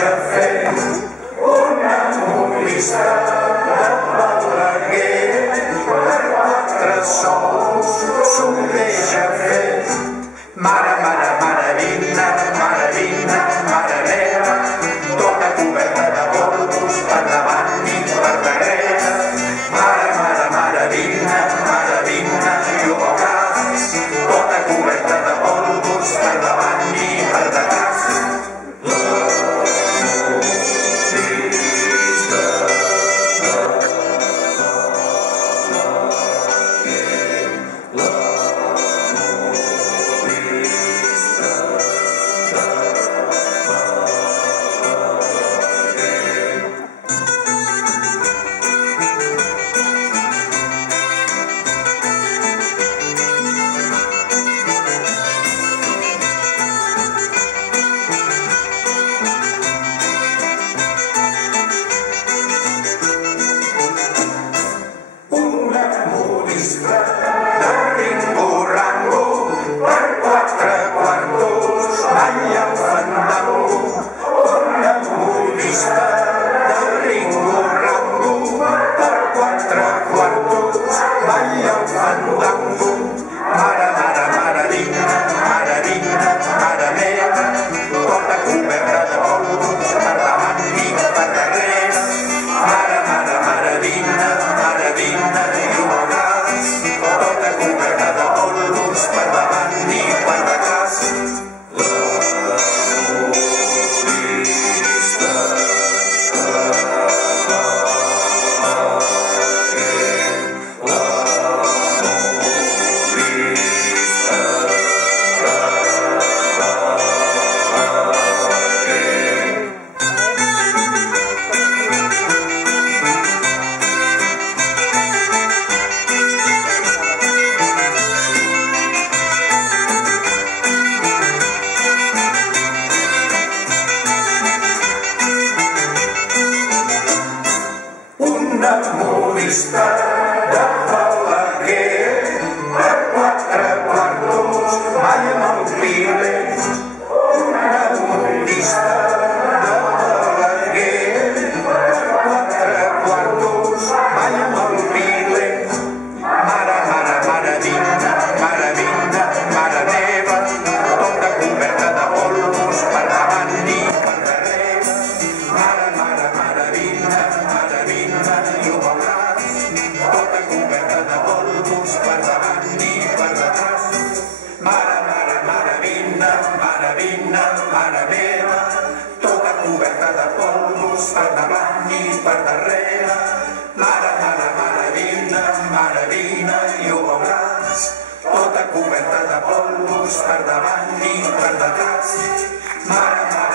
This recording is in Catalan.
deixa fer una molista de Balaguer. Per 4 sols s'ho deixa fer. Mare, mare, mare, vine, mare meva, tota coberta de polvos per davant i per darrere. Mare, mare, mare, vine, i ho veuràs, tota coberta de polvos per davant i per darrere. De ringo-rango per 4 quartos balla el fandango. Una modista de ringo-rango per 4 quartos balla el fandango. Mare, mare, mare, vine, mare meva, tota coberta de polvos per davant i per darrere. Mare, mare, mare, vine, i ho veuràs, tota coberta de polvos per davant i per detrás. Una modista de Balaguer per 4 quartos balla amb el pilet. Una modista de Balaguer per 4 quartos balla amb el pilet. Mare, mare, mare, vine, mare meva, tota coberta de polvos per davant i per darrere. Mare, mare, mare, vine, i ho veuràs, tota coberta de polvos per davant i per detrás. Mare, mare, mare, vine, mare meva, tota coberta de polvos per davant i per darrere. Mare, mare, mare, vine, i ho veuràs, tota coberta de polvos per davant i per detrás. Mare, mare,